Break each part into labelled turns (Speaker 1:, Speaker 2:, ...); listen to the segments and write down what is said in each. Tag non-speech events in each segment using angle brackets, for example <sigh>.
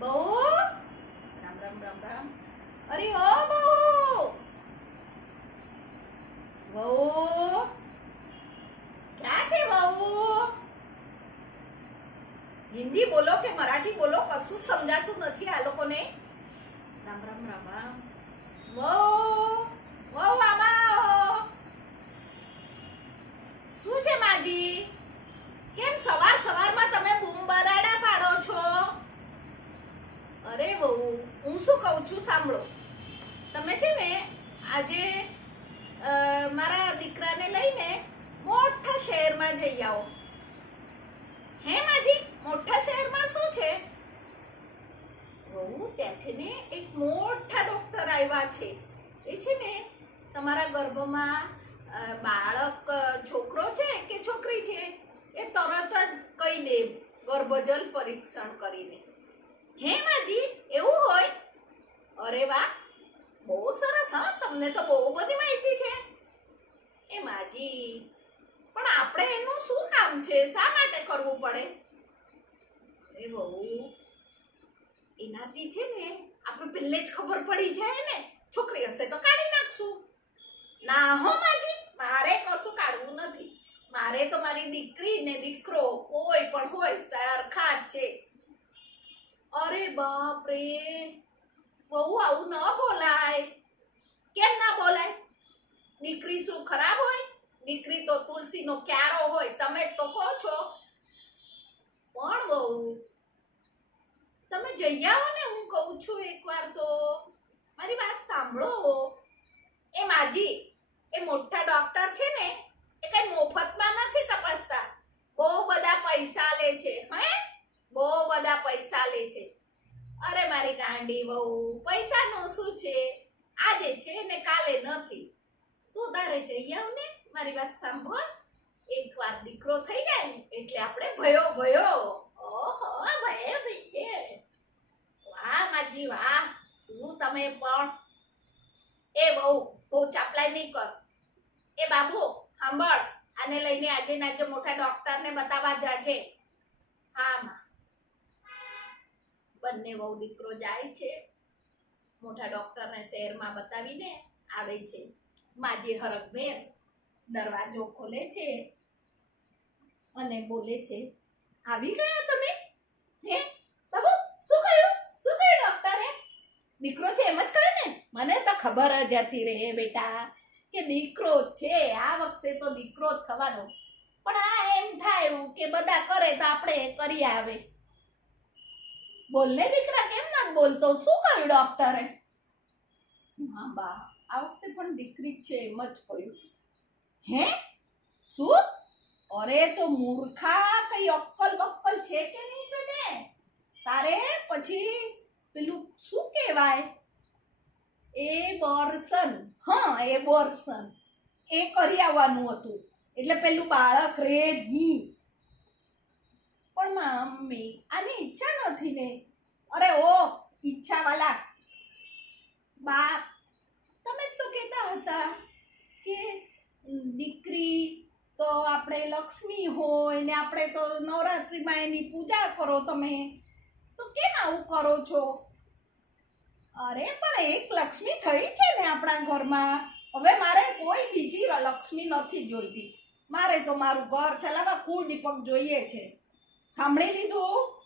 Speaker 1: બહુ? રામ રામ રામ રામ. અરે ઓ બહુ! બહુ? ક્યાં છે બહુ? હિન્દી બોલો કે મરાઠી બોલો, કશું સમજાતું નથી આ લોકોને. રામ રામ રામ રામ. બહુ? બહુ આમાં શું છે માજી? કેમ સવાર સવારમાં તમે બૂમ બરાડા પાડો છો? અરે બહુ હું શું કહું છું સાંભળો. તમે છે ને આજે મારા દીકરાને લઈને મોટા શહેરમાં જઈ આવો. હે માજી, મોટા શહેરમાં શું છે? બહુ ત્યાં છે ને એક મોટા ડોક્ટર આવ્યા છે. એ છે ને તમારા ગર્ભમાં બાળક છોકરો છે કે છોકરી છે? એ તરત જ કહી દે ગર્ભજલ પરીક્ષણ કરીને. હે માજી એવું હોય? અરે વાહ, બહુ સરસ, હા, તમને તો બહુ બધી માહિતી છે. એ માજી, પણ આપણે એનું શું કામ છે? શા માટે કરવું પડે? અરે બહુ એનાથી છે ને, આપણે પહેલે જ ખબર પડી જાય ને. છોકરી હશે તો કાઢી નાખશું. ના હો માજી, મારે કશું કાઢવું નથી. મારે તો મારી દીકરી ને દીકરો કોઈ પણ હોય, સરખા જ છે. અરે બાપ રે બહુ આવું ન બોલાય. કેમ ના બોલાય? દીકરી શું ખરાબ હોય? દીકરી તો તુલસીનો ક્યારો હોય, તમે તો કહો છો. પણ બહુ તમે જઈ આવો ને, હું કહું છું એકવાર તો. મારી વાત સાંભળો. એ માજી, એ મોટા ડોક્ટર છે ને, એ કઈ મફતમાં નથી તપાસતા. બહુ બધા પૈસા લે છે, હે? બહુ બધા પૈસા લે છે. અરે મારી ગાંડી બહુ પૈસાનું શું છે? આજે છે ને કાલે નથી. તું તારે જઈ આવ ને મારી વાત સાંભળ. એક વાર દીકરો થઈ જાય એટલે આપણે ભયો ભયો. ઓહો, ભયે ભઈએ વાહ, માજી વાહ. શું તમે પણ? એ બહુ બહુ ચાપલાય નહીં કર. એ બાબુ, સાંભળ. આને લઈને આજે ના આજે મોટા ડોક્ટરને બતાવવા જાજે. હા માં બંને બહુ દીકરો જાય છે. મોટા ડોક્ટરને શહેરમાં બતાવીને આવે છે. માજી હરકભેર દરવાજો ખોલે છે અને બોલે છે, આવી ગયા તમે? હે? બાબુ, શું કહ્યું શું કહ્યું ડોક્ટરે? દીકરો છે એમ જ કહ્યું ને? મને તો ખબર જ હતી રે બેટા કે દીકરો છે. આ વખતે તો દીકરો જ થવાનો. પણ આ એમ થાય કે બધા કરે તો આપણે કરી આવે. બોલને દીકરા કેમ નથી બોલતો? શું કહ્યું ડોક્ટરે? ના બા, આ વખતે પણ દીકરી છે, એમ જ કહ્યું હે? શું? અરે તો મૂર્ખા, કઈ અક્કલ બક્કલ છે કે નહીં તને? તારે પછી પેલું શું કહેવાય? એ બોર્સન. હા, એ બોર્સન. એ કરી આવવાનું હતું. એટલે પેલું બાળક રે નહીં. પણ મમ્મી આની ઈચ્છા નથી ને. અરે ઓ, ઈચ્છા વાલા. બા તમે તો કહેતા હતા કે દીકરી તો આપણે લક્ષ્મી હોય ને આપણે તો નવરાત્રિમાં એની પૂજા કરો તમે. તો કેમ આવું કરો છો? અરે, પણ એક લક્ષ્મી થઈ છે ને આપણા ઘરમાં. હવે મારે કોઈ બીજી લક્ષ્મી નથી જોઈતી. મારે તો મારું ઘર ચલાવવા કુળ દીપક જોઈએ છે. સાંભળી લીધું?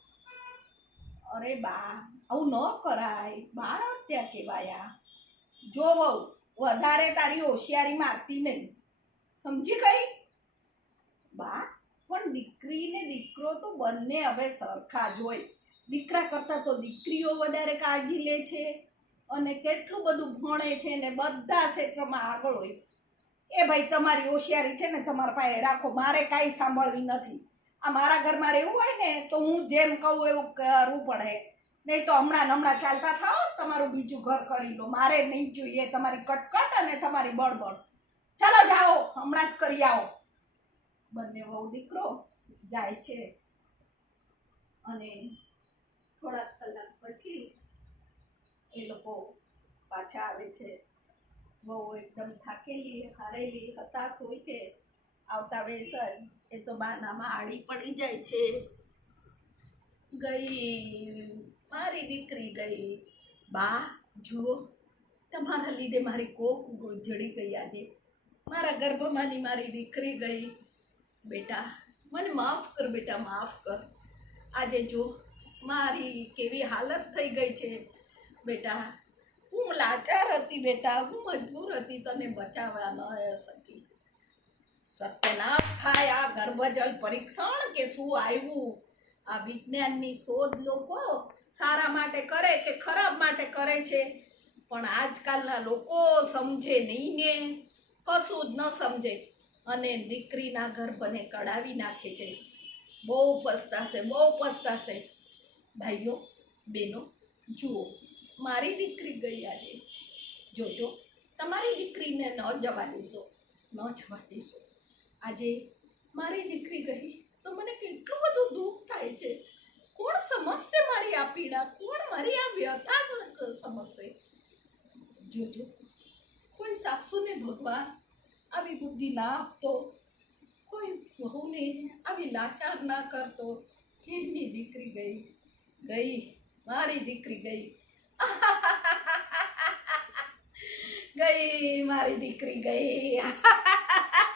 Speaker 1: અરે બા, આવું ન કરાય. બાળ હત્યા કહેવાયા. જો વહુ, વધારે તારી હોશિયારી મારતી નહીં. સમજી ગઈ? બા, પણ દીકરી ને દીકરો તો બંને હવે સરખા જ હોય. દીકરા કરતાં તો દીકરીઓ વધારે કાળજી લે છે અને કેટલું બધું ભણે છે ને બધા ક્ષેત્રમાં આગળ હોય. એ ભાઈ, તમારી હોશિયારી છે ને તમારા પાસે રાખો. મારે કાંઈ સાંભળવી નથી. આ મારા ઘરમાં રહેવું હોય ને, તો હું જેમ કહું એવું કરવું પડે. નહીં તો હમણાં હમણાં ચાલતા થાઓ, તમારું બીજું ઘર કરી લો. મારે નહીં જોઈએ તમારી કટકટ અને તમારી બળબળ. ચાલો જાઓ, હમણાં જ કરી આવો. બંને વહુ દીકરો જાય છે. અને થોડાક કલાક પછી એ લોકો પાછા આવે છે. બહુ એકદમ થાકેલી, હારેલી, હતાશ હોય છે. આવતા વેસર, એ તો બાનામાં આડી પડી જાય છે. ગઈ, મારી દીકરી ગઈ. બા, જુઓ, તમારા લીધે મારી કોક ઉજળી ગઈ આજે. મારા ગર્ભમાંની મારી દીકરી ગઈ. બેટા, મને માફ કર બેટા, માફ કર. આજે જો, મારી કેવી હાલત થઈ ગઈ છે. બેટા, હું લાચાર હતી બેટા, હું મજબૂર હતી, તને બચાવવા ન શકી સત્યનાશ થાય આ ગર્ભજળ પરીક્ષણ કે શું આવ્યું? આ વિજ્ઞાનની શોધ લોકો સારા માટે કરે કે ખરાબ માટે કરે છે? પણ આજકાલના લોકો સમજે નહીં ને. કશું જ ન સમજે. અને દીકરીના ગર્ભને કડાવી નાખે છે. બહુ પસ્તાશે બહુ પસ્તાશે. ભાઈઓ, બહેનો, જુઓ, મારી દીકરી ગઈ આજે. જોજો, તમારી દીકરીને ન જવા દેશો, ન જવા દેશો. આજે મારી દીકરી ગઈ તો મને કેટલું બધું દુઃખ થાય છે. કોણ સમજશે મારી આ પીડા? કોણ મારી આ વ્યથા સમજશે? જોજો, કોઈ સાસુને ભગવાન આવી બુદ્ધિ ના આપતો, કોઈ વહુને આવી લાચાર ના કરતો એમની દીકરી ગઈ ગઈ, મારી દીકરી ગઈ. <laughs> ગઈ, મારી દીકરી ગઈ. <laughs>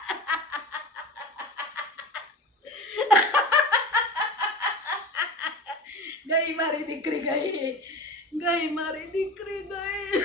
Speaker 1: ગઈ મારી દીકરી ગઈ. ગઈ મારી દીકરી ગઈ.